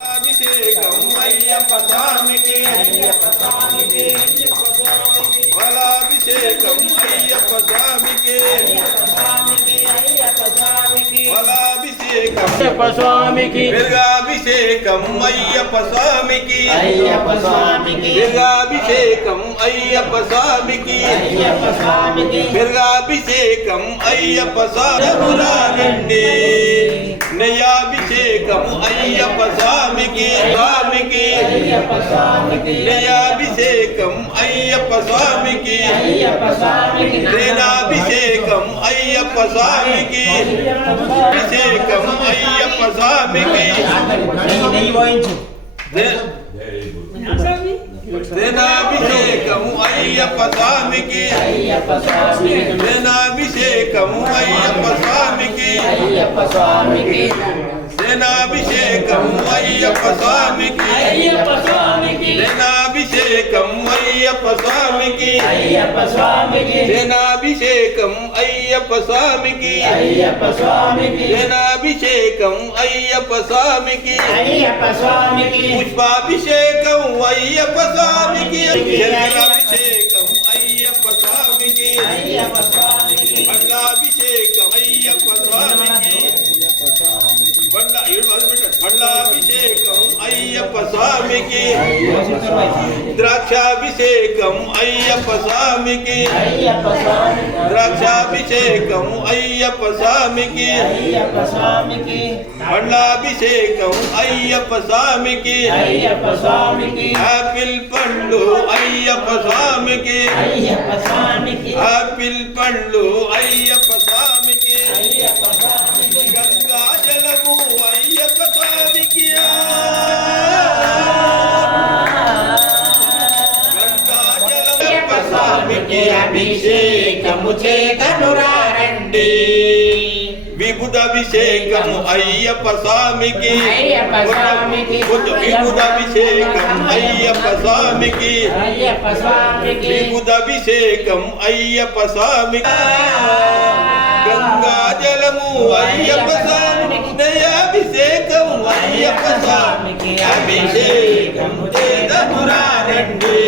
అభిషేకం అయ్యప్ప స్వామికి అయ్యప్ప స్వామికి వలాభిషేకం అయ్యప్ప స్వామికి అయ్యప్ప స్వామికి అయ్యప్ప స్వామికి వలాభిషేకం అయ్యప్ప స్వామికి బిర్గాభిషేకం అయ్యప్ప స్వామికి అయ్యప్ప స్వామికి బిర్గాభిషేకం అయ్యప్ప స్వామికి అయ్యప్ప స్వామికి బిర్గాభిషేకం అయ్యప్ప స్వామికి నయాభిషేకం అయ్యప్ప స్వామికి స్వామికి అయ్యప్ప స్వామికి నయాభిషేకం అయ్యప్ప స్వామికి అయ్యప్ప స్వామికి తేనాభిషేకం అయ్యప్ప స్వామికి అభిషేకం అయ్యప్ప స్వామికి తేనాభిషేకం అయ్యప్ప స్వామికి అయ్యప్ప స్వామికి తేనాభిషేకం అయ్యప్ప స్వామికి అయ్యప్ప స్వామికి సేనాభిషేకం అయ్యప్ప స్వామికి అయ్యప్ప స్వామికి సేనాభిషేకం అయ్యప్ప స్వామికి అయ్యప్ప స్వామికి సేనాభిషేకం అయ్యప్ప స్వామికి అయ్యప్ప స్వామికి సేనాభిషేకం అయ్యప్ప స్వామికి అయ్యప్ప స్వామికి పుష్పాభిషేకం అయ్యప్ప స్వామికి అభిషేకం అయ్యప్ప స్వామికి అయ్యప్ప స్వామికి అభిషేకం అయ్యప్ప స్వామికి పండ్లాభిషేకం అయ్యప్ప స్వామికి ద్రాక్షాభిషేకం అయ్యప్ప స్వామికి ద్రాక్షాభిషేకం అయ్యప్ప స్వామికి పండ్లాభిషేకం అయ్యప్ప స్వామికి ఆపిల్ పండ్లు అయ్యప్ప స్వామికి ఆపిల్ పండ్లు అయ్యప్ప స్వామికి గంగాజలము అయ్యప్ప స్వామికి గంగాజలము స్వామికి అభిషేకము చేతనురారండి విభుదాభిషేకం అయ్యప్ప స్వామికి విభుదాభిషేకం అయ్యప్ప స్వామికి విభుదాభిషేకం అయ్యప్ప స్వామికి గంగాజలము అయ్యప్ప స్వామికి నయాభిషేకం అయ్యప్ప స్వామికి అభిషేకం చేతమురారండి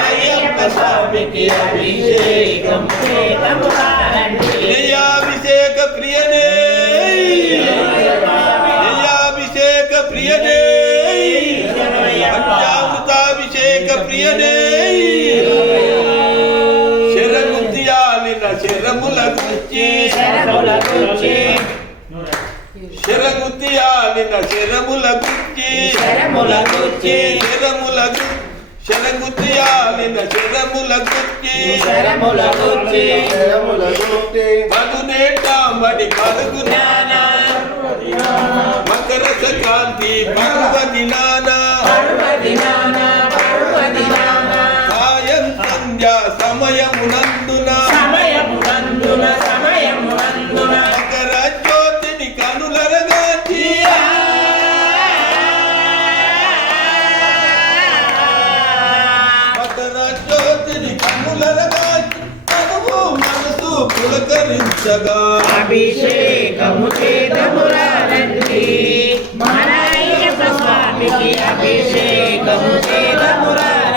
అయ్యప్ప స్వామికి అభిషేకం చేతమురారండి నయాభిషేక ప్రియనే నయాభిషేక ప్రియనే పంచామృతాభిషేక ప్రియనే శరముల గుచ్చి శరముల గుచ్చి శరగుత్యాలిన శరముల గుచ్చి శరముల గుచ్చి శరముల శరగుత్యాలిన శరముల గుచ్చి శరముల గుచ్చి శరముల గుచ్చి పదునేటామడి పరుగునాన మకర సంక్రాంతి పర్వదినాన సాయం సంధ్యా సమయమునందున మకర జ్యోతిని కనులరగాచి మకర జ్యోతిని కనులరగాచి తనువు మనసు పులకరించగా అభిషేకము చేతమురారండి మన అయ్యప్ప స్వామికి అభిషేకము చేతమురారండి